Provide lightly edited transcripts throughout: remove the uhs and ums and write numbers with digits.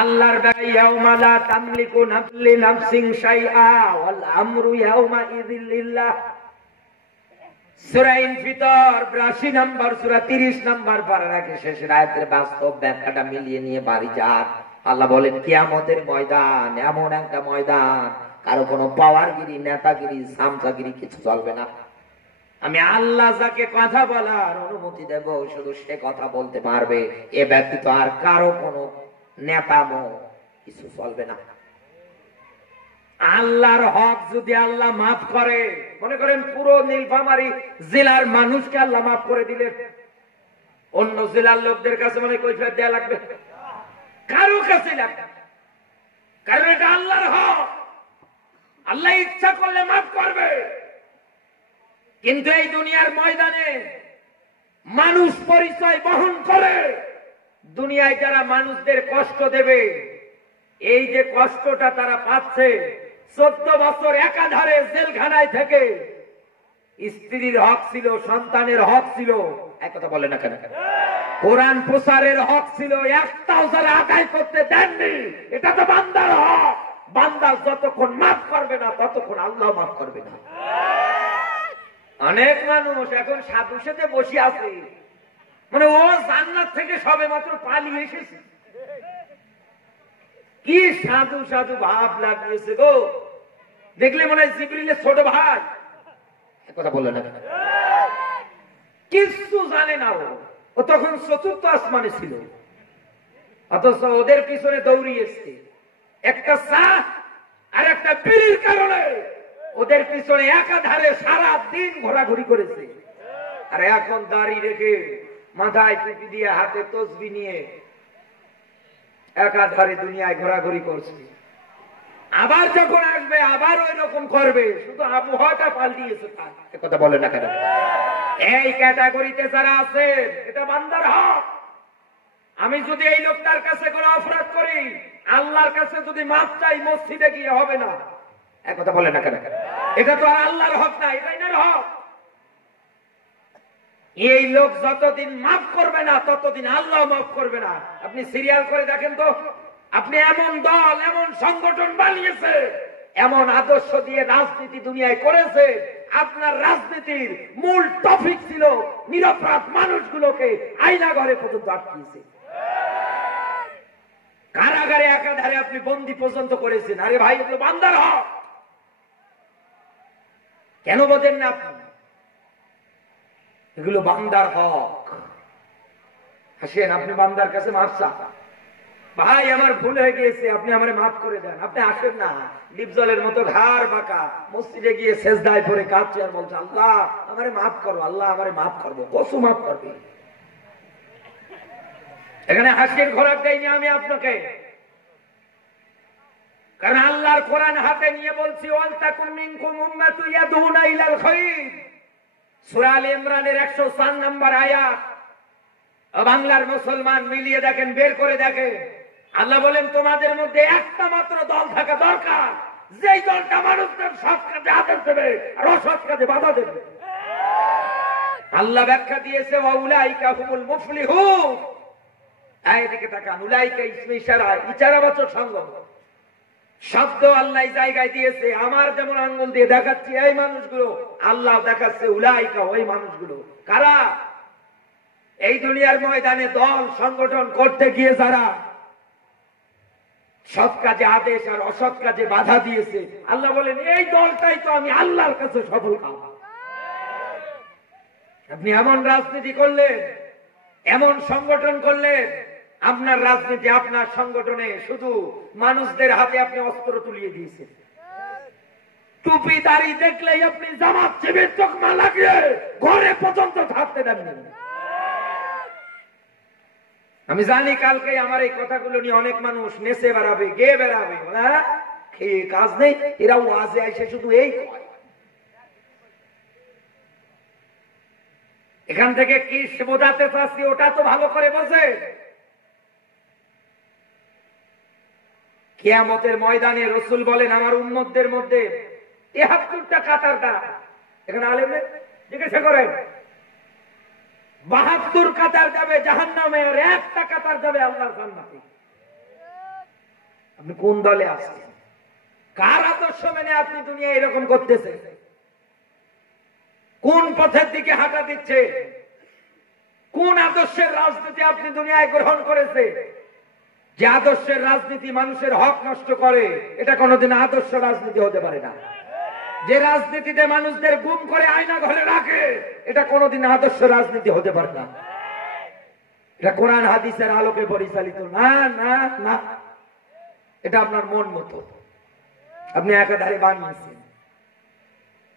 আল্লাহর বেলায় ইয়াউমা লা তামলিকু নাফসুন লিনাফসিন শাইআ ওয়াল আমরু ইয়াউমা ইযিল লিল্লাহ। সূরা ইনফিতর 82 নম্বর সূরা 30 নম্বর পারার শেষের আয়াতের বাস্তব ব্যাখ্যাটা মিলিয়ে নিয়ে বাড়ি যান। আল্লাহ বলেন কিয়ামতের ময়দান এমন একটা ময়দান কারো কোনো পাওয়ারগিরি, নেতাগিরি, সামসাগিরি কিছু চলবে না। আমি আল্লাহ যাকে কথা বলার অনুমতি দেব শুধু সে কথা বলতে পারবে, এ ব্যতীত আর কারো কোনো নেতামো কিছু চলবে না। আল্লাহর হক যদি আল্লাহ মাফ করে, মনে করেন পুরো নীলফামারী জেলার মানুষকে আল্লাহ মাফ করে দিলেন, অন্য জেলার লোকদের কাছে মানে কৈফিয়ত দেয়া লাগবে? কারো কাছে লাগবে, কারণ এটা আল্লাহর হক। আল্লাহ ইচ্ছা করলে মাফ করবে। কিন্তু এই দুনিয়ার ময়দানে মানুষ পরিচয় বহন করে, দুনিয়ায় যারা মানুষদের কষ্ট দেবে, এই যে কষ্টটা তারা পাচ্ছে, 14 বছর একাধারে জেলখানায় থেকে স্ত্রীর হক ছিল, সন্তানের হক ছিল, এক কথা বলে না কেন, কোরআন প্রচারের হক ছিল, একটাও যারা আদায় করতে দেননি, এটা তো বান্দার হক। বান্দা যতক্ষণ মাফ করবে না ততক্ষণ আল্লাহ মাফ করবে না। অনেক মানুষ এখন সাধু সাথে বসে আছে, মানে ও জান্নাত থেকে সবে মাত্র পালিয়ে এসেছে। কি সাধু সাধু ভাব লাগিয়েছে গো, দেখলে মনে হয় জিবরিলের ছোট ভাই। কথা বললো না, কিছু জানে না। ও তখন 4র্থ আসমানে ছিল, অথচ ওদের পিছনে দৌড়িয়েছে একটা চা আর একটা বিড়ির কারণে। ওদের পিছনে একাধারে সারা দিন ঘোরাঘুরি করেছে, আর এখন দাড়ি রেখে মাথায় টুপি দিয়ে হাতে তসবি নিয়ে একাধারে দুনিয়ায় ঘোরাঘুরি করছে। আবার যখন আসবে আবার ওই রকম করবে, শুধু আবহাওয়াটা পাল্টিয়েছে। তার কথা বলে না কেন? এই ক্যাটাগরিতে যারা আছে, এটা বান্দার হক। আমি যদি এই লোকটার কাছে কোনো অপরাধ করি, আল্লাহর কাছে যদি মাফ চাই, মসজিদে গিয়ে হবে না। এক কথা বলে না কেন? এটা তো আর আল্লাহর হক না, এটা এর হক। এই লোক যতদিন মাফ করবে না ততদিন আল্লাহ মাফ করবে না। আপনি সিরিয়াল করে দেখেন তো, আপনি এমন দল, এমন সংগঠন বানিয়েছে, এমন আদর্শ দিয়ে রাজনীতি দুনিয়ায় করেছে, আপনার রাজনীতির মূল টপিক ছিল নিরপরাধ মানুষগুলোকে আয়না ঘরে পর্যন্ত আটকিয়েছে, কারাগারে একাধারে আপনি বন্দী পর্যন্ত করেছেন। আরে ভাই, এগুলো বান্দার হক, কেন বোঝেন না আপনি? এগুলো বান্দার হক। আসেন, আপনি বান্দার কাছে মাফ চান, ভাই আমার ভুল হয়ে গিয়েছে, আপনি আমারে মাফ করে দেন। আপনি আসেন না ডিপজলের মতো ঘাড় বাঁকা মসজিদে গিয়ে সেজদায় পড়ে কাঁদছে আর বলছে আল্লাহ আমারে মাফ করো, আল্লাহ আমারে মাফ করবো। কসু মাফ করবে? এখানে হাসির খোরাক দেয়নি আমি আপনাকে, কারণ আল্লাহর কোরআন হাতে নিয়ে বলছি ওয়াল তাকুম মিনকুম উম্মাতুন ইয়াদউনা ইলাল খায়র। সূরা আলে ইমরানের 104 নম্বর আয়াত। বাংলার মুসলমান মিলিয়ে দেখেন, বের করে দেখেন। আল্লাহ বলেন তোমাদের মধ্যে একটা মাত্র দল থাকা দরকার, যেই দলটা মানুষদের সৎ কাজে আদেশ দেবে আর অসৎ কাজে বাধা দেবে। আল্লাহ ব্যাখ্যা দিয়েছে ওয়াউলাইকা হুমুল মুফলিহুন। আয়াতকে তাকান, উলাইকা ইসমে ইশারা, ইশারাবাচক সংজ্ঞা শব্দ আল্লাহ জায়গায় দিয়েছে। আমার যেমন আঙ্গুল দিয়ে দেখাচ্ছি এই মানুষগুলো, আল্লাহ দেখাচ্ছে উলাইকা ওই মানুষগুলো। কারা? এই দুনিয়ার ময়দানে দল সংগঠন করতে গিয়ে যারা সৎ কাজে আদেশ আর অসৎ কাজে বাধা দিয়েছে, আল্লাহ বলেন এই দলটাই তো আমি আল্লাহর কাছে সফল কাম। আপনি এমন রাজনীতি করলেন, এমন সংগঠন করলেন, আপনার রাজনীতি, আপনার সংগঠনে শুধু মানুষদের হাতে আপনি অস্ত্র তুলিয়ে দিয়েছেন। টুপি দাড়ি দেখলেই আপনি জামাত শিবির তকমা লাগিয়ে ঘরে পর্যন্ত থাকতে দেননি। আমি জানি কালকে আমার এই কথাগুলো নিয়ে অনেক মানুষ নেচে বেড়াবে, গেয়ে বেড়াবে, খেয়ে কাজ নেই, এরা ওয়াজে আইসে শুধু এই কয়। এখান থেকে কি বোঝাতে চাচ্ছি ওটা তো ভালো করে বোঝে। কিয়ামতের ময়দানে রাসূল বলেন আমার উম্মতদের মধ্যে ৭৩টা কাতার দ্বারা, এখানে আলেমে জিজ্ঞাসা করেন, ৭২ কাতার যাবে জাহান্নামে আর একটা কাতার যাবে আল্লাহর জান্নাতে। আপনি কোন দলে আছেন? কার আদর্শ মেনে আপনি দুনিয়া এরকম করতেছে? কোন পথের দিকে হাঁটা দিচ্ছে? কোন আদর্শের রাজনীতি আপনি দুনিয়ায় গ্রহণ করেছে? যে আদর্শের রাজনীতি মানুষের হক নষ্ট করে, এটা কোনোদিন আদর্শ রাজনীতি হতে পারে না। যে রাজনীতিতে মানুষদের গুম করে আয়না ঘরে রাখে, এটা কোনোদিন আদর্শ রাজনীতি হতে পারে না। এটা কোরআন হাদিসের আলোকে পরিচালিত না, না, না। এটা আপনার মন মতো আপনি একাধারে বানিয়েছেন।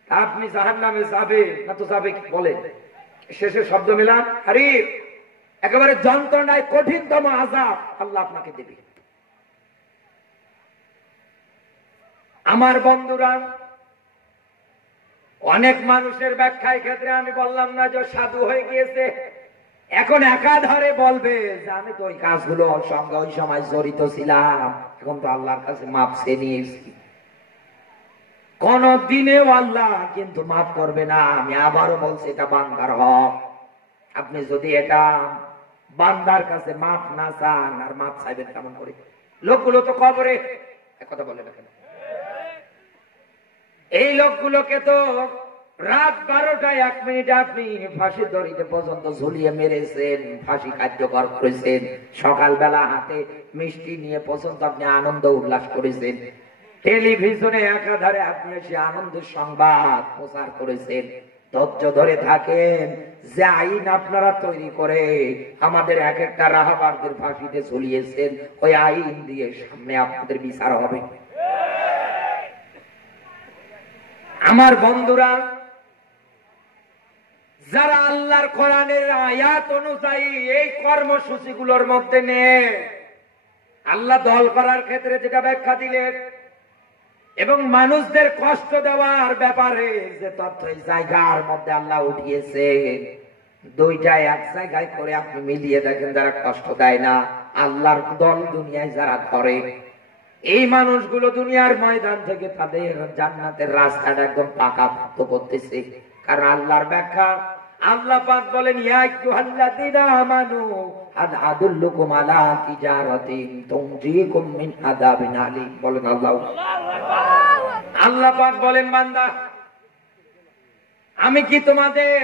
আপনি জাহান্নামে যাবে না তো যাবে কি বলেন? শেষে শব্দ মিলান, আরে একেবারে যন্ত্রণায় কঠিনতম আযাব আল্লাহ আপনাকে দেবে। আমার বন্ধুরা, অনেক মানুষের ব্যাখ্যায় ক্ষেত্রে আমি বললাম না যে সাধু হয়ে গিয়েছে, এখন একাধারে বলবে যে আমি তো ওই কাজগুলো সঙ্গে ওই সময় জড়িত ছিলাম, এখন তো আল্লাহর কাছে মাপ চেয়ে নিয়েছি। কোন দিনেও আল্লাহ কিন্তু মাফ করবে না। আমি আবারও বলছি, এটা বান্দার হক। আপনি যদি এটা বান্দার কাছে মাফ না চান, আর মাফ চাইবেন কেমন করে? লোকগুলো তো কবরে কথা বলে না কেন? এই লোকগুলোকে তো রাত 12টায় 1 মিনিটে আপনি ফাঁসি দড়িতে পর্যন্ত ঝুলিয়ে মেরেছেন, ফাঁসি কার্যকর করেছেন, সকালবেলা হাতে মিষ্টি নিয়ে পর্যন্ত আপনি আনন্দ উল্লাস করেছেন, টেলিভিশনে একাধারে আপনি এসে আনন্দের সংবাদ প্রচার করেছেন। ধৈর্য ধরে থাকেন, যে আইন আপনারা তৈরি করে আমাদের এক একটা রাহাবারদের ফাঁসিতে ঝুলিয়েছেন, ওই আইন দিয়ে সামনে আপনাদের বিচার হবে। আমার বন্ধুরা, যারা আল্লাহর কোরআনের আয়াত অনুযায়ী এই কর্মসূচিগুলোর মধ্যে নেই, আল্লাহ দল করার ক্ষেত্রে যেটা ব্যাখ্যা দিলেন এবং মানুষদের কষ্ট দেওয়ার ব্যাপারে যে তথ্য এই জায়গার মধ্যে আল্লাহ উঠিয়েছে, দুইটা এক জায়গায় করে আপনি মিলিয়ে দেখেন, যারা কষ্ট দেয় না, আল্লাহর দল দুনিয়ায় যারা করে, এই মানুষগুলো দুনিয়ার ময়দান থেকে তাদের জান্নাতের রাস্তাটা একদম পাকাপোক্ত করতেছে। কারণ আল্লাহর ব্যাখ্যা, আল্লাহ পাক বলেন, ইয়া আইয়ুহাল্লাযীনা আমানু হাল আদুল্লুকুম আলা তিজারাতিন তুনজিকুম মিন আযাবিন আলীম। বলেন আল্লাহু আল্লাহ পাক বলেন, বান্দা আমি কি তোমাদের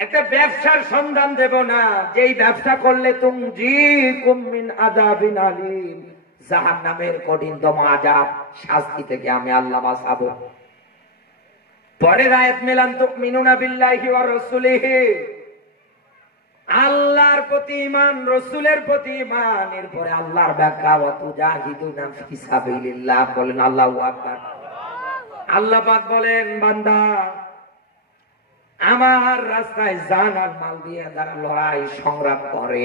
একটা ব্যবসার সন্ধান দেব না, যেই ব্যবসা করলে তুনজিকুম মিন আযাবিন আলীম, জাহান্নামের কঠিনতম আযাব, শাস্তি থেকে আমি আল্লাহ বাঁচাবো। পরের আয়াত মিলান, তুমিনুনা বিল্লাহি ওয়া রাসূলিহি, আল্লাহর প্রতি ঈমান, রাসূলের প্রতি ঈমান, এরপরে আল্লাহর ব্যাখ্যা, ওয়া তুজাহিদুনা ফি সাবিলিল্লাহ। বলেন আল্লাহু আকবার। আল্লাহ পাক বলেন, বান্দা আমার রাস্তায় জান আর মাল দিয়ে যারা লড়াই সংগ্রাম করে,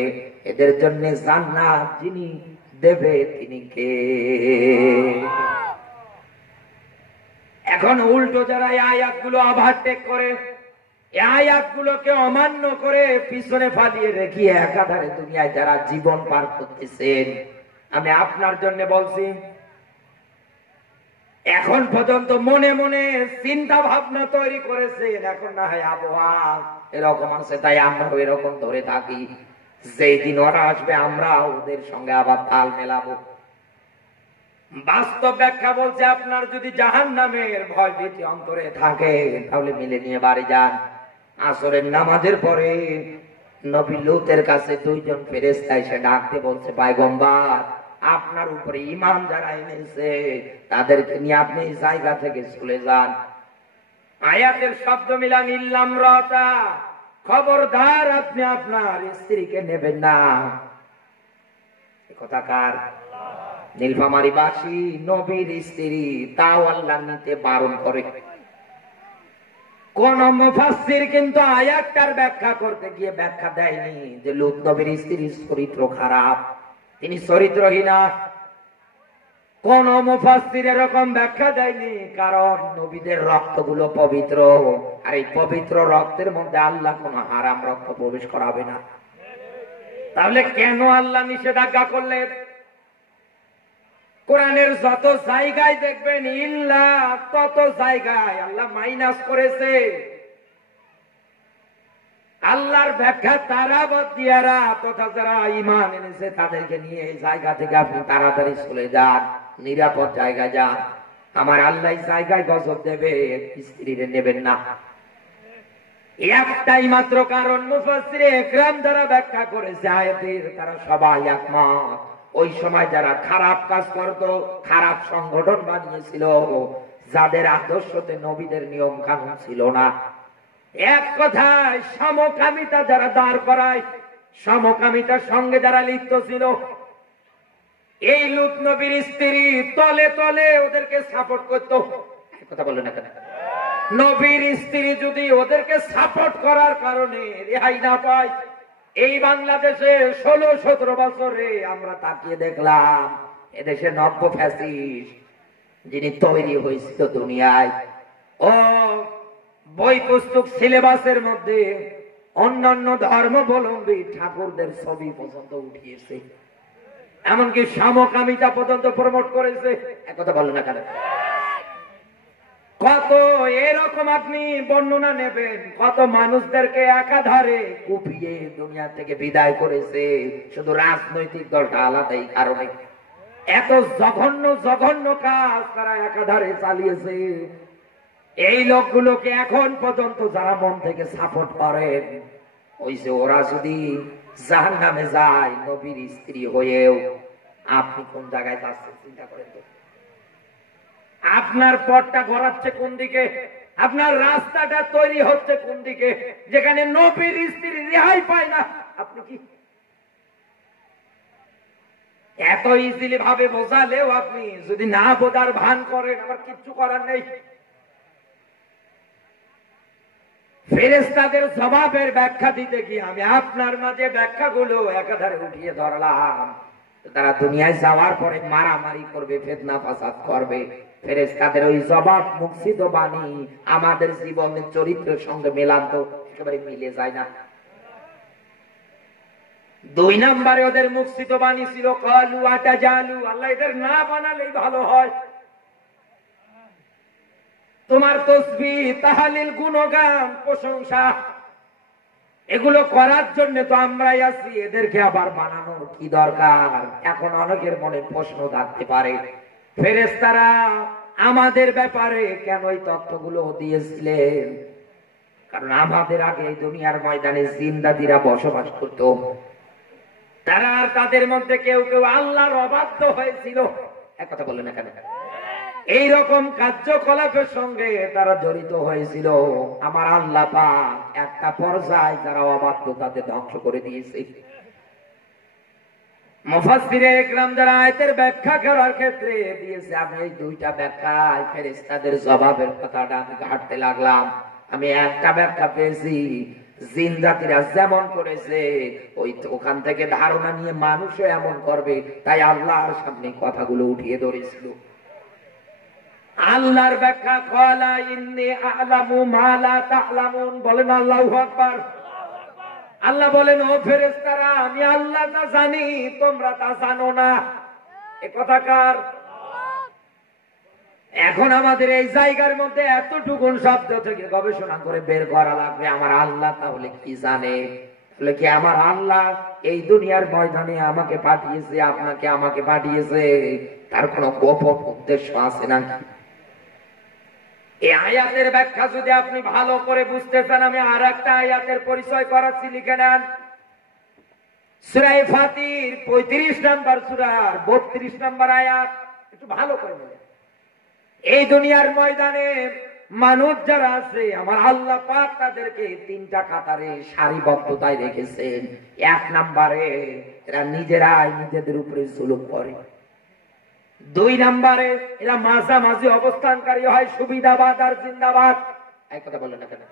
এদের জন্য জান্নাত যিনি দেবে তিনি কে? এখন উল্টো যারা এই আয়াতগুলো ওভারটেক করে, এই আয়াতগুলোকে অমান্য করে পিছনে ফালিয়ে রেখে একাধারে দুনিয়ায় যারা জীবন পার করতেছেন, আমি আপনার জন্য বলছি, এখন পর্যন্ত মনে মনে চিন্তা ভাবনা তৈরি করেছেন, এখন না হয় আবহাওয়া এরকম আছে তাই আমরা এরকম ধরে থাকি, যেই দিন ওরা আসবে আমরা ওদের সঙ্গে আবার তাল মেলাবো। বাস্তব ব্যাখ্যা বলছে, আপনার যদি জাহান্নামের ভয় ভীতি অন্তরে থাকে, তাহলে মিলে নিয়ে বাড়ি যান। আসরের নামাজের পরে নবী লূতের কাছে 2 জন ফেরেশতা এসে ডাকতে বলছে, পয়গম্বর আপনার উপরে ঈমান যারা এনেছে তাদেরকে নিয়ে আপনি এই জায়গা থেকে চলে যান। আয়াতের শব্দ মিলান, ইল্লাম রাতা, খবরদার আপনি আপনার স্ত্রীকে নেবেন না। কথা কার? নীলফামারীবাসী নবীর স্ত্রী, তাও আল্লাহ নিতে বারণ করে। কোন মুফাসসির কিন্তু আয়াতটার ব্যাখ্যা করতে গিয়ে ব্যাখ্যা দেয়নি যে লূত নবীর স্ত্রীর চরিত্র খারাপ, তিনি চরিত্রহীনা। কোন মুফাসসির এরকম ব্যাখ্যা দেয়নি, কারণ নবীদের রক্তগুলো পবিত্র, আর এই পবিত্র রক্তের মধ্যে আল্লাহ কোন হারাম রক্ত প্রবেশ করাবে না। তাহলে কেন আল্লাহ নিষেধাজ্ঞা করলেন? কোরআনের যত জায়গায় দেখবেন ইল্লা, তত জায়গায় আল্লাহ মাইনাস করেছে। আল্লাহর ব্যাখ্যা তারা বদিয়ারা তথা যারা ঈমান এনেছে তাদেরকে নিয়ে এই জায়গা থেকে আপনি তাড়াতাড়ি চলে যান, নিরাপদ জায়গা যান। আমার আল্লাহ জায়গায় গজব দেবে, স্ত্রীরে নেবেন না। একটাই মাত্র কারণ মুফাসসিরে ইকরাম দ্বারা ব্যাখ্যা করেছে আয়াতের, তারা সবাই একমত। ওই সময় যারা খারাপ কাজ করত, খারাপ সংগঠন বানিয়েছিল, যাদের আদর্শতে নবীদের নিয়ম কানুন ছিল না, এক কথায় সমকামিতা যারা দাঁড় করায়, সমকামিতার সঙ্গে যারা লিপ্ত ছিল, এই লূত নবীর স্ত্রী তলে তলে ওদেরকে সাপোর্ট করতো। কথা বললেন না কেন? নবীর স্ত্রী যদি ওদেরকে সাপোর্ট করার কারণে রেহাই না পায়, এই বাংলাদেশে 16-17 বছরে আমরা তাকিয়ে দেখলাম এদেশে নব্য ফ্যাসিস্ট যিনি তৈরি হয়েছিল দুনিয়ায়, ও বই পুস্তক সিলেবাসের মধ্যে অন্যান্য ধর্মাবলম্বী ঠাকুরদের ছবি পর্যন্ত উঠিয়েছে, এমনকি সমকামিতা পর্যন্ত প্রমোট করেছে। একথা বললেন না কেন? কত এরকম আপনি বর্ণনা নেবেন, কত মানুষদেরকে একাধারে কুপিয়ে দুনিয়া থেকে বিদায় করেছে, শুধু রাজনৈতিক দলটা আলাদা এই কারণে। এত জঘন্য জঘন্য কাজ তারা একাধারে চালিয়েছে। এই লোকগুলোকে এখন পর্যন্ত যারা মন থেকে সাপোর্ট করেন, ওই যে ওরা যদি জাহান্নামে যায় নবীর স্ত্রী হয়েও, আপনি কোন জায়গায় যাচ্ছেন চিন্তা করেন তো। আপনার পথটা গড়াচ্ছে কোন দিকে, আপনার রাস্তাটা তৈরি হচ্ছে কোন দিকে, যেখানে নবীর স্ত্রী রেহাই পায় না। আপনি কি এত ইজিলি ভাবে বোঝালেও আপনি যদি না বোঝার ভান করেন, আবার কিচ্ছু করার নেই। ফেরেশতাদের জবাবের ব্যাখ্যা দিতে গিয়ে আমি আপনার মাঝে ব্যাখ্যাগুলো একাধারে উঠিয়ে ধরলাম। তারা দুনিয়ায় যাওয়ার পরে মারামারি করবে, ফিতনা ফাসাদ করবে, ফেরেশতাদের ওই জবাব মুখছিত বাণী আমাদের জীবনের চরিত্রের সঙ্গে মেলান তো একেবারে মিলে যায় না। 2 নম্বরে ওদের মুখছিত বাণী ছিল কালু আতাজালু, আল্লাহ এদের না বানালেই ভালো হয়। তোমার তসবিহ, তাহলিল, গুণগান, প্রশংসা এগুলো করার জন্য তো আমরাই আছি, এদেরকে আবার বানানোর কি দরকার? এখন অনেকের মনে প্রশ্ন থাকতে পারে, ফেরেশতারা আমাদের ব্যাপারে কেন এই তথ্যগুলো দিয়েছিলেন? কারণ আমাদের আগে এই দুনিয়ার ময়দানে জিন্দাদিরা বসবাস করত, তারা আর তাদের মধ্যে কেউ কেউ আল্লাহর অবাধ্য হয়েছিল। এক কথা বললেন না কেন? এইরকম কার্যকলাপের সঙ্গে তারা জড়িত হয়েছিল। আমার আল্লাহ পাক একটা পর্যায়ে যারা অবাধ্য তাদের ধ্বংস করে দিয়েছে। মুফাসসিরে ইকরাম যারা আয়াতের ব্যাখ্যা করার ক্ষেত্রে দিয়েছে, আমি এই 2টা ব্যাখ্যায় ফেরেশতাদের জবাবের কথাটা আমি ঘাটতে লাগলাম। আমি একটা ব্যাখ্যা পেয়েছি, জিন জাতিরা যেমন করেছে ওই ওখান থেকে ধারণা নিয়ে মানুষও এমন করবে, তাই আল্লাহর সামনে কথাগুলো উঠিয়ে ধরেছিল। আল্লাহর ব্যাখ্যা ক্বালা ইন্নী আ'লামু মা লা তা'লামুন, বলেন আল্লাহু আকবার। আল্লাহ বলেন, ও ফেরেশতারা আমি আল্লাহ তা জানি, তোমরা তা জানো না। এ কথা কার? এখন আমাদের এই জায়গার মধ্যে এতটুকু শব্দ থেকে গবেষণা করে বের করা লাগবে আমার আল্লাহ তাহলে কি জানে। তাহলে কি আমার আল্লাহ এই দুনিয়ার ময়দানে আমাকে পাঠিয়েছে, আপনাকে আমাকে পাঠিয়েছে, তার কোনো গোপন উদ্দেশ্য আছে নাকি? এই আয়াতের ব্যাখ্যা যদি আপনি ভালো করে বুঝতে চান, আমি আর একটা আয়াতের পরিচয় করাচ্ছি, লিখে নেন। সূরা ফাতির 35 নম্বর সূরার 32 নম্বর আয়াত, একটু ভালো করে বলেন। এই দুনিয়ার ময়দানে মানুষ যারা আছে আমার আল্লাহ পাক তাদেরকে 3টা কাতারে সারিবদ্ধতায় রেখেছেন। 1 নম্বরে এরা নিজেরাই নিজেদের উপরে জুলুম করে। 2 নম্বরে এরা মাঝামাঝি অবস্থানকারী হয়, সুবিধাবাদ আর জিন্দাবাদ। এই কথা বললেন না কেন?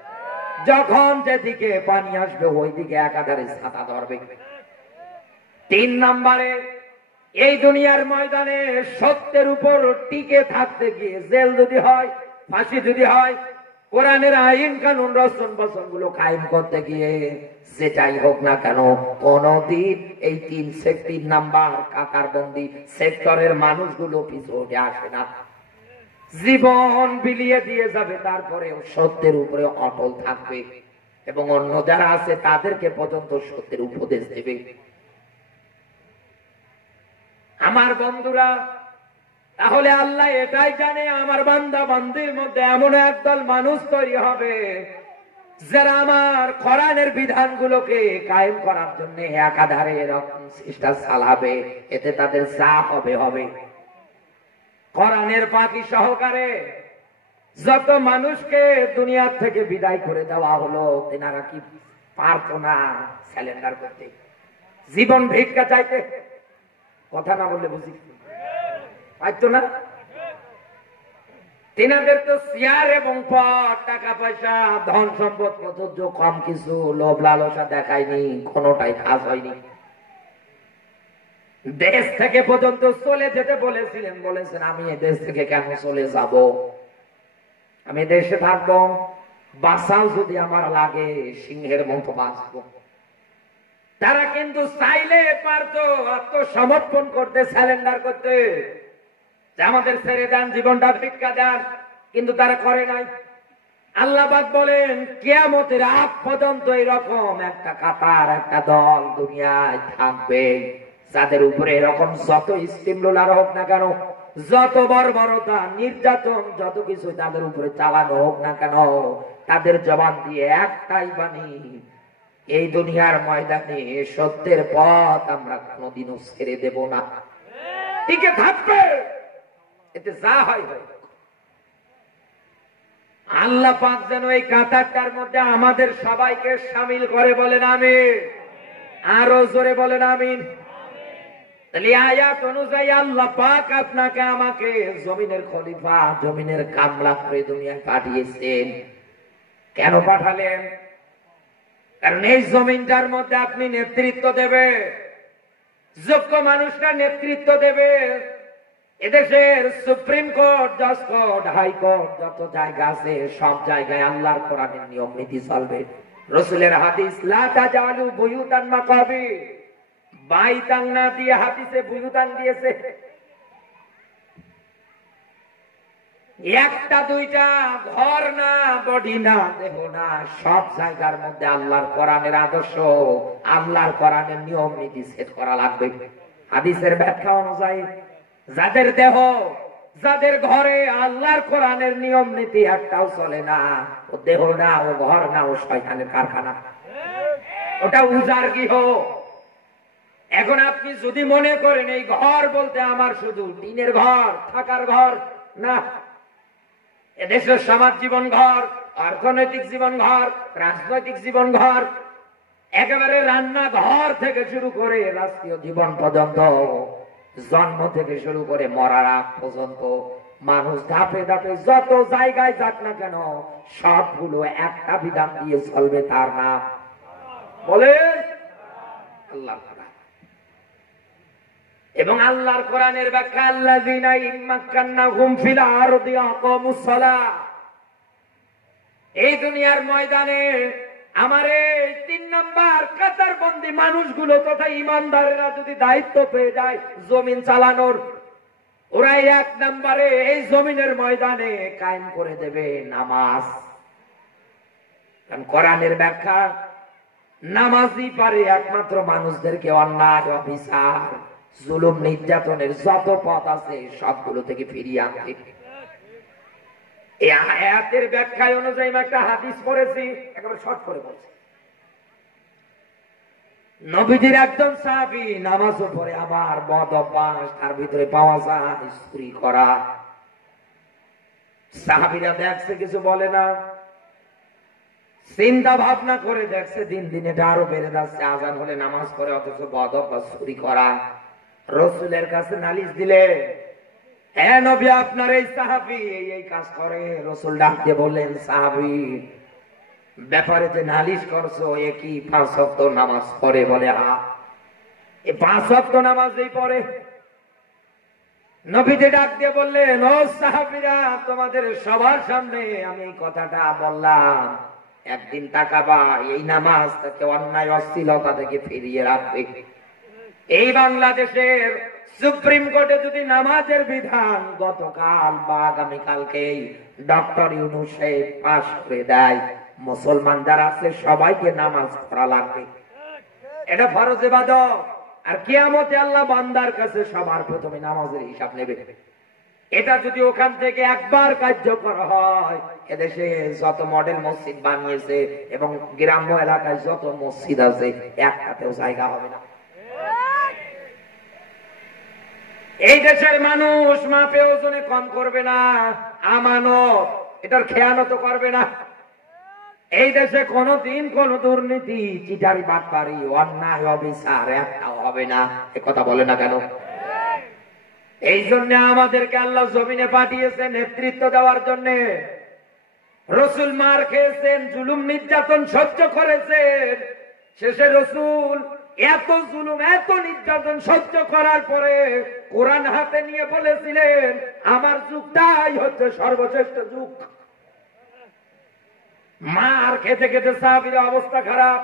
যখন যেদিকে পানি আসবে ওই দিকে একাধারে ছাতা ধরবে। 3 নম্বরে এই দুনিয়ার ময়দানে সত্যের উপর টিকে থাকতে গিয়ে জেল যদি হয়, ফাঁসি যদি হয়, কোরআনের আইন কানুন রচন বচন গুলো কায়েম করতে গিয়ে যেটাই হোক না কেন, কোনদিন এই 3 নাম্বার কাতারবন্দি সেক্টরের মানুষগুলো পিছু উঠে আসে না। জীবন বিলিয়ে দিয়ে যাবে, তারপরে সত্যের উপরে অটল থাকবে। এবং অন্য যারা আছে তাদেরকে পর্যন্ত সত্যের উপদেশ দেবে। আমার বন্ধুরা, তাহলে আল্লাহ এটাই জানে আমার বান্দা বান্দির মধ্যে এমন একদল মানুষ তৈরি হবে যারা আমার কোরআনের বিধানগুলোকে কায়েম করার জন্য একাধারে এরকম চেষ্টা চালাবে। এতে তাদের যা হবে হবে। কোরআনের পাখি সহকারে যত মানুষকে দুনিয়ার থেকে বিদায় করে দেওয়া হলো, তেনারা কি পারতো না স্যালেন্ডার করতে, জীবন ভিক্ষা চাইতে? কথা না বললে বুঝি পারতো না? তেনাদের তো চেয়ার এবং পদ, টাকা পয়সা, ধন সম্পদ কত কম কিছু লোভ লালসা দেখায়নি, কোনটাই কাজ হয়নি। দেশ থেকে পর্যন্ত চলে যেতে বলেছেন আমি এ দেশ থেকে কেন চলে যাব, আমি দেশে থাকবো, বাঁচাও যদি আমার লাগে, সিংহের মতো বাঁচবো। তারা কিন্তু চাইলে পারতো আত্মসমর্পণ করতে, স্যালেন্ডার করতে, আমাদের ছেড়ে দেন, জীবনটা ভিক্ষা দেন, কিন্তু তারা করে নাই। আল্লাহ পাক বলেন কিয়ামতের আগ পর্যন্ত এরকম একটা কাতার, একটা দল দুনিয়ায় থাকবে যাদের উপরে এরকম যত স্টিম রোলার হোক না কেন, যত বর্বরতা নির্যাতন যত কিছু তাদের উপরে চালানো হোক না কেন, তাদের জবান দিয়ে একটাই বাণী, এই দুনিয়ার ময়দানে সত্যের পথ আমরা কোনোদিনও ছেড়ে দেব না, টিকে থাকবে, এতে যা হয় হয়। আল্লাহ পাক যেন এই কাতারটার মধ্যে আমাদের সবাইকে শামিল করে, বলেন আমিন। আরো জোরে বলেন আমিন। তাহলে আয়াত অনুযায়ী আল্লাহ পাক আপনাকে আমাকে জমিনের খলিফা, জমিনের কামলা করে দুনিয়ায় পাঠিয়েছেন। কেন পাঠালেন? কারণ এই জমিনটার মধ্যে আপনি নেতৃত্ব দেবে, যোগ্য মানুষরা নেতৃত্ব দেবে। এদেশের সুপ্রিম কোর্ট, জাজ কোর্ট, হাইকোর্ট যত জায়গা আছে সব জায়গায় আল্লাহর কোরআনের নিয়ম নীতি চলবে। রাসূলের হাদিস, লা তাজালু বুয়ুতান মাকাবির, বাইতান না দিয়ে হাদিসে বুয়ুতান দিয়েছে। একটা দুইটা ঘর না, বডি না, দেহ না, সব জায়গার মধ্যে আল্লাহর কোরআনের আদর্শ, আল্লাহর কোরআনের নিয়ম নীতি সেট করা লাগবে। হাদিসের ব্যাখ্যা অনুযায়ী যাদের দেহ, যাদের ঘরে আল্লাহর কোরআনের নিয়ম নীতি একটাও চলে না, ও দেহ না, ও ঘর না, ও শয়তানের কারখানা, ওটা উজার গৃহ। এখন আপনি যদি মনে করেন এই ঘর বলতে আমার শুধু টিনের ঘর, থাকার ঘর, না, এদেশের সমাজ জীবন ঘর, অর্থনৈতিক জীবন ঘর, রাজনৈতিক জীবন ঘর, একেবারে রান্না ঘর থেকে শুরু করে রাষ্ট্রীয় জীবন পর্যন্ত, জন্ম থেকে শুরু করে মরার আগ পর্যন্ত মানুষ ধাপে ধাপে যত জায়গায় যাক না কেন সবগুলো একটা বিধান দিয়ে চলবে, তার নাম বলে আল্লাহ। এবং আল্লাহর কোরআনের ব্যাখ্যা, আল্লাযীনা ইম্মাক্কান্নাহুম ফিল আরদি আকামুস সালাহ, এই দুনিয়ার ময়দানে আমার এই 3 নাম্বার কাতারবন্দি মানুষগুলো তথা ইমানদারেরা যদি দায়িত্ব পেয়ে যায় জমিন চালানোর, ওরা 1 নম্বরে এই জমিনের ময়দানে কায়েম করে দেবে নামাজ। কারণ কোরআনের ব্যাখ্যা, নামাজই পারে একমাত্র মানুষদেরকে অন্যায়, অবিচার, জুলুম, নির্যাতনের যত পথ আছে সবগুলো থেকে ফিরিয়ে আনতে। এই আয়াতের ব্যাখ্যা অনুযায়ী একটা হাদিস পড়েছি, একেবারে শর্ট করে বলছি। নবীজির একজন সাহাবী নামাজও পড়ে, আবার বদ অভ্যাস তার ভিতরে পাওয়া যায়, চুরি করা। সাহাবীরা দেখছে, কিছু বলে না, চিন্তা ভাবনা করে দেখছে দিন দিন এটা আরো বেড়ে যাচ্ছে, আজান হলে নামাজ পড়ে অথচ বদ অভ্যাস, চুরি করা। রাসূলের কাছে নালিশ দিলে, হ্যাঁ নবী আপনার এই সাহাবী এই কাজ করে। রাসূল ডাক দিয়ে বললেন, সাহাবী ব্যাপারে যে নালিশ করছো, এ কি 5 ওয়াক্ত নামাজ পড়ে? বলে হ্যাঁ, এই 5 ওয়াক্ত নামাজই পড়ে। নবীজি ডাক দিয়ে বললেন, ও সাহাবীরা, তোমাদের সবার সামনে আমি এই কথাটা বললাম, একদিন তাকাবা, এই নামাজ তাকে অন্যায় অশ্লীলতা থেকে ফিরিয়ে রাখবে। এই বাংলাদেশের সুপ্রিম কোর্টে যদি নামাজের বিধান গতকাল বা আগামীকালকে ডক্টর ইউনূস পাশ করে দেয়, মুসলমান যারা আছে সবাইকে নামাজ পড়া লাগবে, এটা ফরজ ইবাদত। আর কিয়ামতে আল্লাহ বান্দার কাছে সবার প্রথমে নামাজের হিসাব নেবে। এটা যদি ওখান থেকে একবার কার্যকর হয়, এদেশে যত মডেল মসজিদ বানিয়েছে এবং গ্রাম্য এলাকায় যত মসজিদ আছে একটাতেও জায়গা হবে না। এই দেশের মানুষ মাপে ওজনে কম করবে না, আমানত এটার খেয়ানত করবে না। এই দেশে কোনদিন কোন দুর্নীতি, চিটারি, বাটপারি, অন্যায়, অবিচার একটাও হবে না। এ কথা বলে না কেন? এই জন্য আমাদেরকে আল্লাহ জমিনে পাঠিয়েছে নেতৃত্ব দেওয়ার জন্য। রসুল মার খেয়েছেন, জুলুম নির্যাতন সহ্য করেছেন। শেষে রসুল এত জুলুম এত নির্যাতন সহ্য করার পরে কোরআন হাতে নিয়ে বলেছিলেন, আমার যুগটাই হচ্ছে সর্বশ্রেষ্ঠ যুগ। মার খেতে খেতে সাহাবীর অবস্থা খারাপ।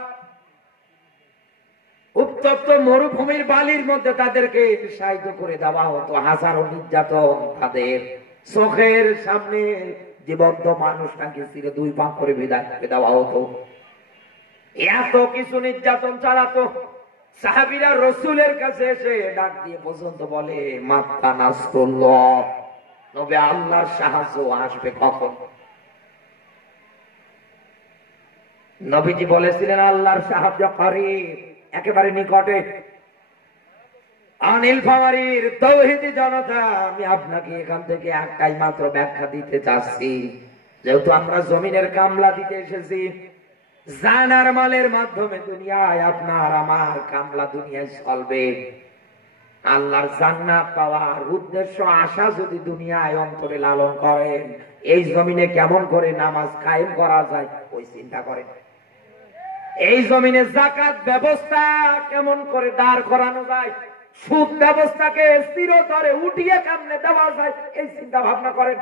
উত্তপ্ত মরুভূমির বালির মধ্যে তাদেরকে সাহায্য করে দেওয়া হতো, হাজারো নির্যাতন। তাদের চোখের সামনে জীবন্ত মানুষটাকে ছিঁড়ে দুই পা করে বিদায় দেওয়া হতো। এত কিছু নির্যাতন চালাতো। সাহাবীরা রসুলের কাছে এসে ডাক দিয়ে পর্যন্ত বলে, মাত্তা নাসরুল্লাহ, নবী আল্লাহর সাহায্য আসবে কখন? নবীজি বলেছিলেন, আল্লাহর সাহায্য করিব, একেবারে নিকটে। নীলফামারীর তাওহীদি জনতা, আমি আপনাকে এখান থেকে একটাই মাত্র ব্যাখ্যা দিতে চাচ্ছি। যেহেতু আমরা জমিনের কামলা দিতে এসেছি, জানার মালের মাধ্যমে দুনিয়ায় আপনার আমার কামলা দুনিয়ায় চলবে। আল্লাহর জান্নাত পাওয়ার উদ্দেশ্য আশা যদি দুনিয়ায় অন্তরে লালন করেন, এই জমিনে কেমন করে নামাজ কায়েম করা যায় ওই চিন্তা করেন। এই জমিনে যাকাত ব্যবস্থা কেমন করে দাঁড় করানো যায়, সুদ ব্যবস্থাকে স্থিরতরে উঠিয়ে কেমনে দেওয়া যায় এই চিন্তা ভাবনা করেন।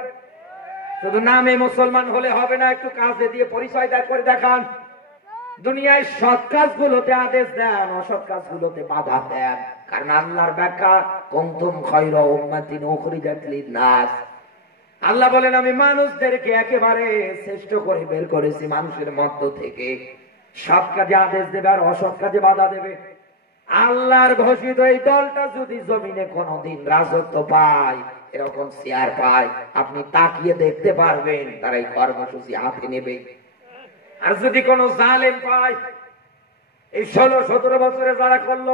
শুধু নামে মুসলমান হলে হবে না, একটু কাজে দিয়ে পরিচয় করে দেখান। দুনিয়ায় সৎ কাজগুলোতে আদেশ দেন, অসৎ কাজগুলোতে বাধা দেন। কারণ আল্লাহর ব্যাখ্যা, কুনতুম খায়রা উম্মাতিন উখরিজাত লিন-নাস। আল্লাহ বলেন, আমি মানুষদেরকে একেবারে শ্রেষ্ঠ করে বের করেছি মানুষের মধ্য থেকে। সৎ কাজে আদেশ দেবে আর অসৎ কাজে বাধা দেবে। আল্লাহর ঘোষিত এই দলটা যদি জমিনে কোনদিন রাজত্ব পায়, এরকম চেয়ার পায়, আপনি তাকিয়ে দেখতে পারবেন তারা এই কর্মসূচি হাতে নেবে। আর যদি কোন জালেম পায়, এই 16-17 বছরে যারা করলো,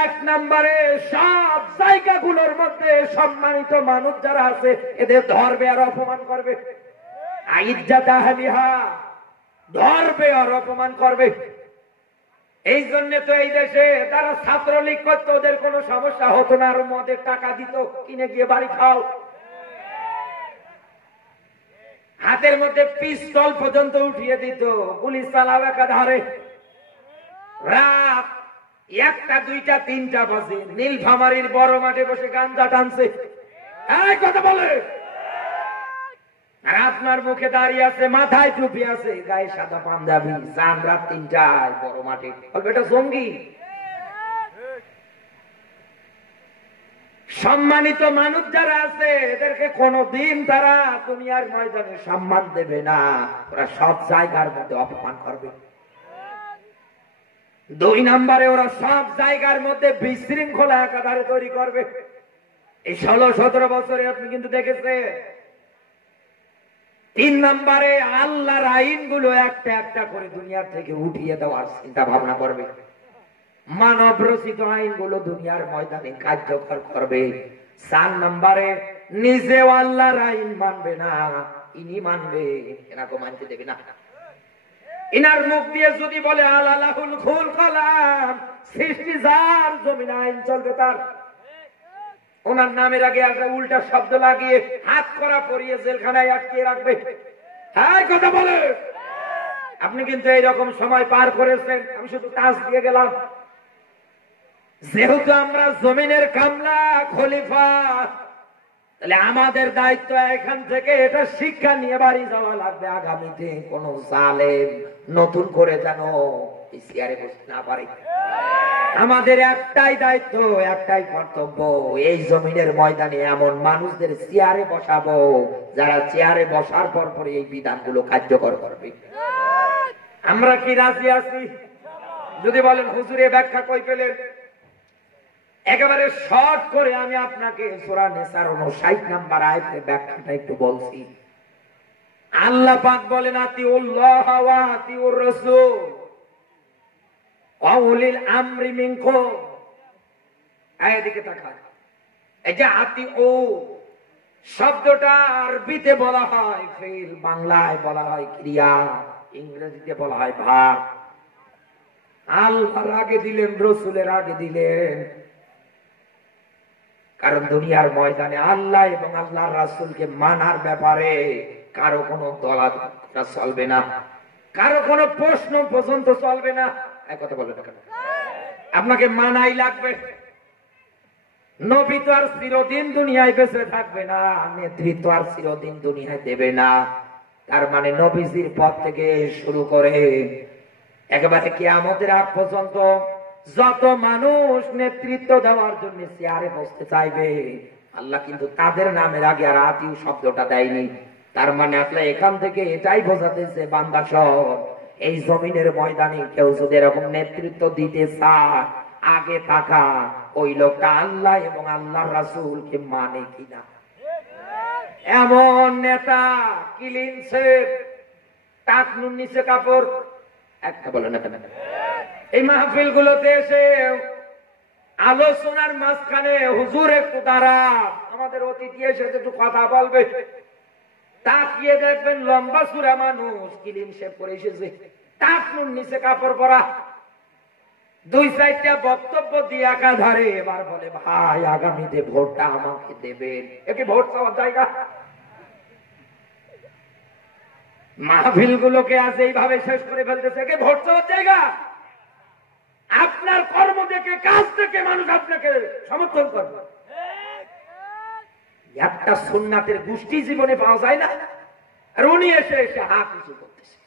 এক নম্বরে সব জায়গাগুলোর মধ্যে সম্মানিত মানুষ যারা আছে এদের ধরবে আর অপমান করবে। ইজ্জাত আহলিহা, ধরবে আর অপমান করবে। এই জন্য তো এই দেশে তারা ছাত্রলীগ করতো, ওদের কোনো সমস্যা হতো না, আর মদের টাকা দিত, কিনে গিয়ে বাড়ি খাও। হাতের মধ্যে পিস্তল পর্যন্ত উঠিয়ে দিত, পুলিশ চালাও একাধারে। রাত 1টা, 2টা, 3টা বাজে নীলফামারীর বড় মাঠে বসে গাঞ্জা টানছে। এই কথা বলে, আর আপনার মুখে দাঁড়িয়ে আছে, মাথায় টুপি আছে, গায়ে সাদা পাঞ্জাবি, যান রাত 3টায় বড় মাঠে, এটা জঙ্গি। সম্মানিত মানুষ যারা আছে এদেরকে কোনদিন তারা দুনিয়ার ময়দানে সম্মান দেবে না, ওরা সব জায়গার মধ্যে অপমান করবে। 2 নম্বরে ওরা সব জায়গার মধ্যে বিশৃঙ্খলা একাধারে তৈরি করবে। এই 16-17 বছরে আপনি কিন্তু দেখেছেন। 3 নম্বরে আল্লাহর আইনগুলো একটা একটা করে দুনিয়ার থেকে উঠিয়ে দেওয়ার চিন্তা ভাবনা করবে। মানব রচিত আইনগুলো দুনিয়ার ময়দানে কার্যকর করবে। 4 নম্বরে নিজেও আল্লাহর আইন মানবে না, ইনি মানবে, এনাকে মানতে দেবে না। ইনার মুখ দিয়ে যদি বলে আলালাহুল খুল কালাম, সৃষ্টি যার, জমিন আইন চলবে তার। ওনার নামের আগে একটা উল্টা শব্দ লাগিয়ে হাত করা পরিয়ে জেলখানায় আটকে রাখবে। হ্যাঁ কথা বলে। আপনি কিন্তু এইরকম সময় পার করেছেন, আমি শুধু কাজ দিয়ে গেলাম। যেহেতু আমরা জমিনের কামলা, খলিফা, তাহলে আমাদের দায়িত্ব এখান থেকে এটা শিক্ষা নিয়ে বাড়ি যাওয়া লাগবে। আগামীতে কোন জালেম নতুন করে যেন এই চেয়ারে বসতে না পারে। আমাদের একটাই দায়িত্ব, একটাই কর্তব্য, এই জমিনের ময়দানে এমন মানুষদের চেয়ারে বসাবো যারা চেয়ারে বসার পর পরে এই বিধানগুলো কার্যকর করবে। আমরা কি রাজি আছি? যদি বলেন হুজুরে ব্যাখ্যা কই পেলেন, একেবারে শর্ট করে আমি আপনাকে সূরা নিসার 59 নম্বর আয়াতের ব্যাখ্যাটা একটু বলছি। আল্লাহ পাক বলেন আতিউল্লাহ ওয়া আতিউর রাসূল ওয়া উলিল আমরি মিনকুম। আয়াত দিকে তাকান। এই যে আতিউ শব্দটা আরবিতে বলা হয় ফিল, বাংলায় বলা হয় ক্রিয়া, ইংরেজিতে বলা হয় ভাব। আল্লাহর আগে দিলেন, রাসূলের আগে দিলেন, কারণ দুনিয়ার ময়দানে আল্লাহ এবং আল্লাহর রাসূলকে মানার ব্যাপারে কারো কোনো দলাদলি চলবে না, কারো কোনো প্রশ্ন পর্যন্ত চলবে না। এক কথা বলে দেখেন, আপনাকে মানাই লাগবে। নবী তো আর চিরদিন দুনিয়ায় বেঁচে থাকবে না, নেতৃত্ব আর চিরদিন দুনিয়ায় দেবে না। তার মানে নবীজির পর থেকে শুরু করে একেবারে কিয়ামতের আগ পর্যন্ত যত মানুষ নেতৃত্ব দেওয়ার জন্য চেয়ারে বসতে চাইবে, আল্লাহ কিন্তু তাদের নামের আগে আর আতিউ শব্দটা দেয়নি। তার মানে আসলে এখান থেকে এটাই বোঝাতেছে বান্দা শোন, এই জমিনের ময়দানে কেউ যদি এরকম নেতৃত্ব দিতে চায়, আগে তাকা ওই লোকটা আল্লাহ এবং আল্লাহর রাসূলকে মানে কিনা। এমন নেতা কিলিনছে টাকনুর নিচে কাপড়, একটা বলে না কেন? এই মাহফিল গুলোতে এসে আলোচনার মাঝখানে হুজুর একটু দাঁড়া, আমাদের অতিথি এসে একটু কথা বলবে, তাকিয়ে দেখবেন লম্বা সুরা মানুষ ক্লিন শেভ করে এসেছে, টাকনুর নিচে কাপড় পরা, 2-4টা বক্তব্য দিয়ে একাধারে এবার বলে ভাই আগামীতে ভোটটা আমাকে দেবেন। একে ভোট চাওয়ার জায়গা? মাহফিল গুলোকে আজ এইভাবে শেষ করে ফেলতেছে, একে ভোট চাওয়ার জায়গা? আপনার কর্ম দেখে, কাজ থেকে মানুষ আপনাকে সমর্থন করবে। একটা সুন্নাতের গোষ্ঠী জীবনে পাওয়া যায় না, আর উনি এসে এসে হা কিছু করতেছে।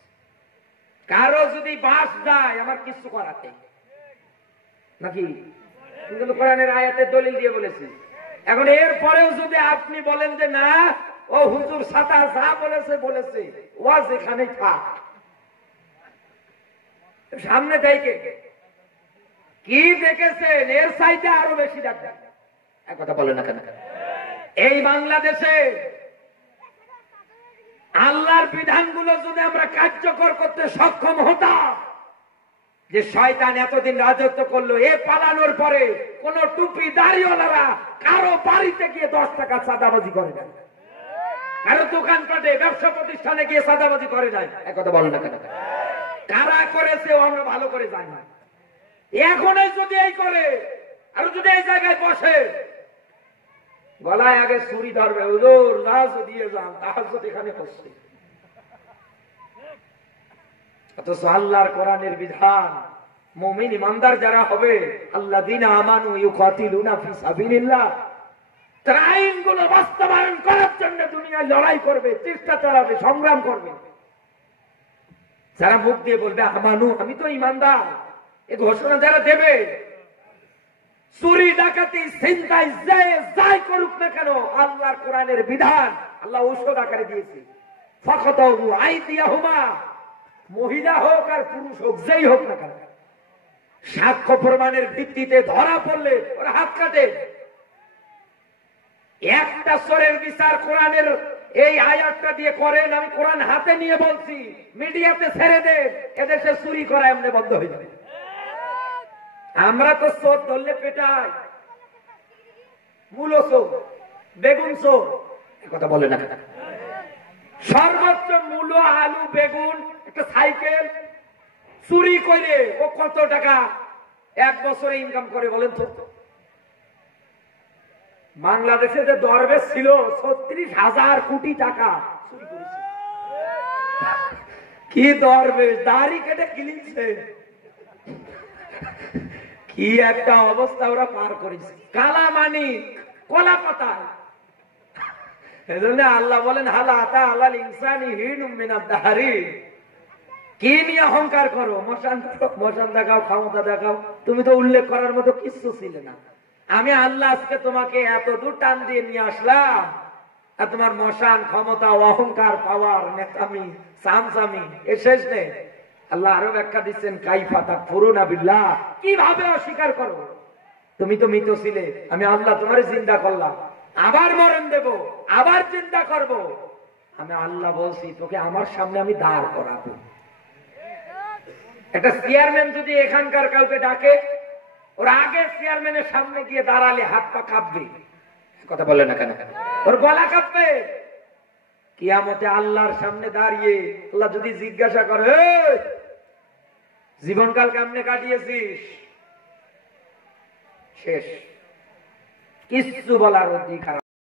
কারো যদি বাস যায় আমার কিছু করাতে নাকি, কিন্তু কোরআনের আয়াতের দলিল দিয়ে বলেছি। এখন এর পরেও যদি আপনি বলেন যে না ও হুজুর সাতা যা বলেছে বলেছে, ওয়াজ এখানে থাক, সামনে থেকে কি দেখেছেন এর চাইতে আরো বেশি দেখবেন। এক কথা বলে না কেন? এই বাংলাদেশে আল্লাহর বিধানগুলো যদি আমরা কার্যকর করতে সক্ষম হতাম, যে শয়তান এতদিন রাজত্ব করলো, এ পালানোর পরে কোন টুপি দাড়িওয়ালারা কারো বাড়িতে গিয়ে 10 টাকা চাঁদাবাজি করে না, কারো দোকানপাটে ব্যবসা প্রতিষ্ঠানে গিয়ে চাঁদাবাজি করে নাই। এক কথা বলে না কেন? কারা করেছে আমরা ভালো করে জানি। এখন যদি এই করে আর যদি এই জায়গায় বসে, গলায় আগে ছুরি ধরবে, হুজুর জাহাজ দিয়ে যান, তাহাজ্জুদ এখানে বসছে। অথচ আল্লাহর কোরআনের বিধান মুমিন ইমানদার যারা হবে, আল্লাযীনা আমানু ইউকাতিলুনা ফি সাবিলিল্লাহ, তারা আইনগুলো বাস্তবায়ন করার জন্য দুনিয়ায় লড়াই করবে, চেষ্টা চালাবে, সংগ্রাম করবে। যারা মুখ দিয়ে বলবে আমানু, আমি তো ইমানদার, এই ঘোষণা যারা দেবে, চুরি ডাকাতি ছিনতাই যে যাই করুক না কেন, আল্লাহর কোরআনের বিধান আল্লাহ ঔষধ আকারে দিয়েছে। ফাকাতাহু আইদিয়াহুমা, মহিলা হোক আর পুরুষ হোক, যেই হোক না কেন, সাক্ষ্য প্রমাণের ভিত্তিতে ধরা পড়লে ওরা হাত কাটে। একটা চোরের বিচার কোরআনের এই আয়াতটা দিয়ে করেন, আমি কোরআন হাতে নিয়ে বলছি, মিডিয়াতে ছেড়ে দেন, এদেশে চুরি করা এমনি বন্ধ হয়ে যাবে। আমরা তো চোর ধরলে পেটাই, মূল চোর, বেগুন চোর, কথা বলে না। সর্বোচ্চ মূল, আলু, বেগুন, একটা সাইকেল চুরি করে ও কত টাকা এক বছরে ইনকাম করে বলেন তো? বাংলাদেশে যে দরবেশ ছিল 36,000 কোটি টাকা চুরি করেছে। কি দরবেশ, দাড়ি কেটে কিনছে, কি একটা অবস্থা ওরা পার করেছে। কালামানি, কলা পাতা। এজন্য আল্লাহ বলেন হালা আতা আলাল ইনসানি হিনুম মিনাদ দাহরি, কি নিয়ে অহংকার করো? মশান মশান দেখাও, ক্ষমতা দেখাও। তুমি তো উল্লেখ করার মতো কিছু ছিলে না। আমি আল্লাহ আজকে তোমাকে এত দূর টান দিয়ে নিয়ে আসলাম, আর তোমার মশান, ক্ষমতা, অহংকার, পাওয়ার, নেতামি, সামসামি এর শেষ নেই। আল্লাহ আরো ব্যাখ্যা দিচ্ছেন, কাইফা তাকফুরুনা বিল্লাহ, কিভাবে অস্বীকার করো? তুমি তো মৃত ছিলে, আমি আল্লাহ তোমার জিন্দা করলাম, আবার মরণ দেব, আবার চিন্তা করব। আমি আল্লাহ বলছি তোকে আমার সামনে আমি দাঁড় করাবো। একটা চেয়ারম্যান যদি এখানকার কাউকে ডাকে, ওর আগে চেয়ারম্যানের সামনে গিয়ে দাঁড়ালে হাত পা কাঁপবে। কথা বলে না কেন? ওর গলা কাঁপবে। কিয়ামতে আল্লাহর সামনে দাঁড়িয়ে আল্লাহ যদি জিজ্ঞাসা করে, জীবনকাল কেমনে কাটিয়েছিস, শেষ, কিচ্ছু বলার অধিকার